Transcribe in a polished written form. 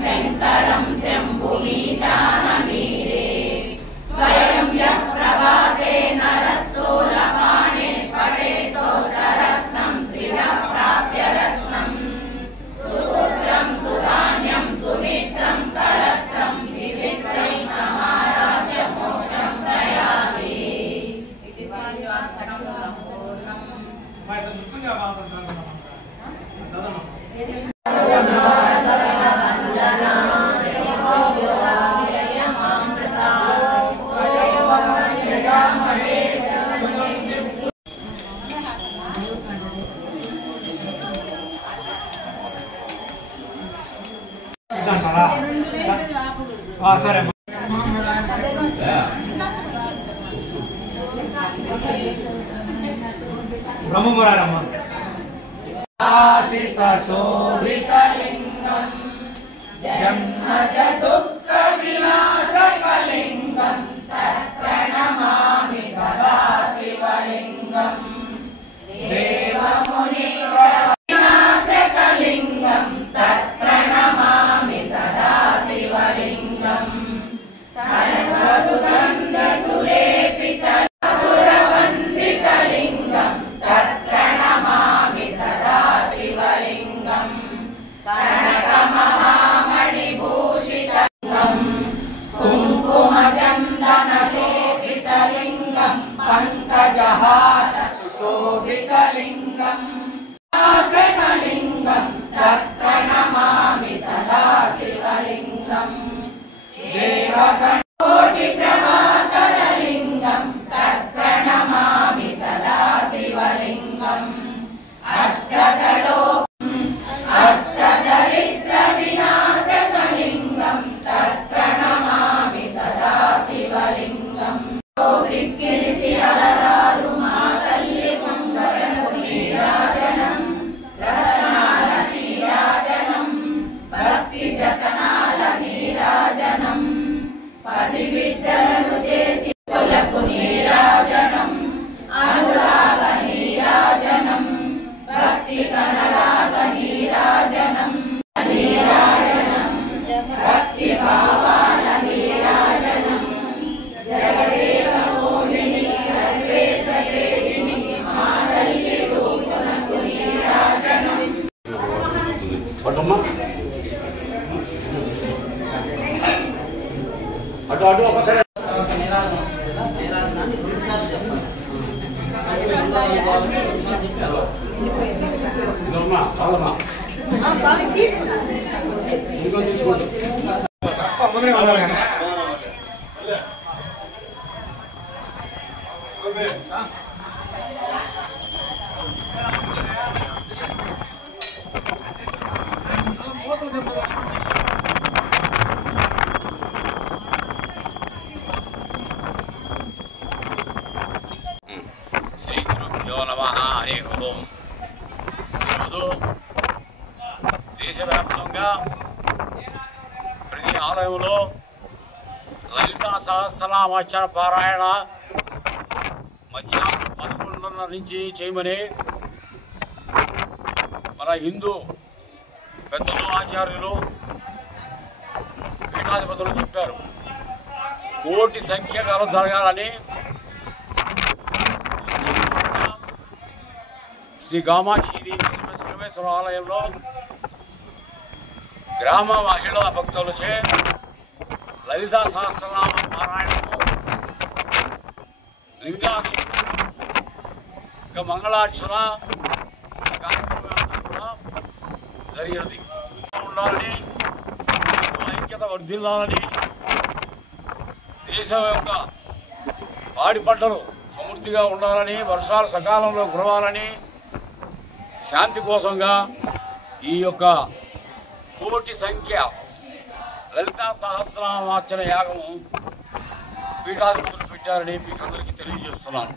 शङ्करं शम्भुमीशानमीडे स्वयं यः प्रभाते नरस्सोलपाणे पठे स्तोत्ररत्नं त्रिधः प्राप्य रत्नं सुपुत्रं सुधान्यं सुमित्रं कलत्रं विचित्रं समाराध्य मोक्षं प्रयाति इति वाक्यं सम्पूर्णम्। సరే బ్రహ్మమురారమ్మ ఆసిత శోభితలింగం జన్మజ దుఃఖ వినాశకలింగం తత్ప్రణమామి సదా శివలింగం దేవముని వినాశకలింగం తత్ప్రణమామి సదా శివలింగం సర్వసుగంధ సులేపిత సురవందితలింగం తత్ప్రణమామి సదా శివలింగం కనకమహామణిభూషితలింగం కుంకుమచందనశోభితలింగం పంకజహార సుశోభితలింగం ఆసనలింగం తత్ప్రణమామి సదా శివలింగం దేవగణకోటి ప్రభాకరలింగం తత్ప్రణమామి సదా శివలింగం అష్టదరిద్ర వినాశకలింగం తత్ప్రణమామి సదా శివలింగం గిరిసి అలరారు మా తల్లి మంగళము నీరాజనం రతనాల నీరాజనం భక్తి జతనాల నీరాజనం పసిబిడ్డలను చేసి కొలకు నీరాజనం అనురాగ నీరాజనం భక్తి కనరాగ నీరాజనం నీరాజనం భక్తి భావాల నీరాజనం జగదేవ మోహిని సర్వేశ దేవిని మా తల్లి రూపునకు నీరాజనం అటు అటు ఒకసారి దేశవ్యాప్తంగా ప్రతి ఆలయంలో లలితా సహస్రనామార్చన పారాయణ మధ్యాహ్నం 11:30 నుంచి చేయమని మన హిందూ పెద్దలు ఆచార్యులు పీఠాధిపతులు చెప్పారు. కోటి సంఖ్యలో జరగాలని శ్రీ కామాక్షిదేవి శ్రీమేశ్వర ఆలయంలో గ్రామ మహిళా భక్తులచే లలితా సహస్రనామ పారాయణము లింగాక్షర ఇంకా మంగళాక్షర కార్యక్రమం కూడా జరిగినది. ఉండాలని ఐక్యత వర్ధిల్లాలని దేశం యొక్క పాడి పంటలు సమృద్ధిగా ఉండాలని వర్షాలు సకాలంలో కురవాలని శాంతి కోసంగా ఈ యొక్క కోటి సంఖ్య లలితా సహస్రనామార్చన యాగము పీఠాధిపతులు పెట్టారని మీకు అందరికీ తెలియజేస్తున్నాను.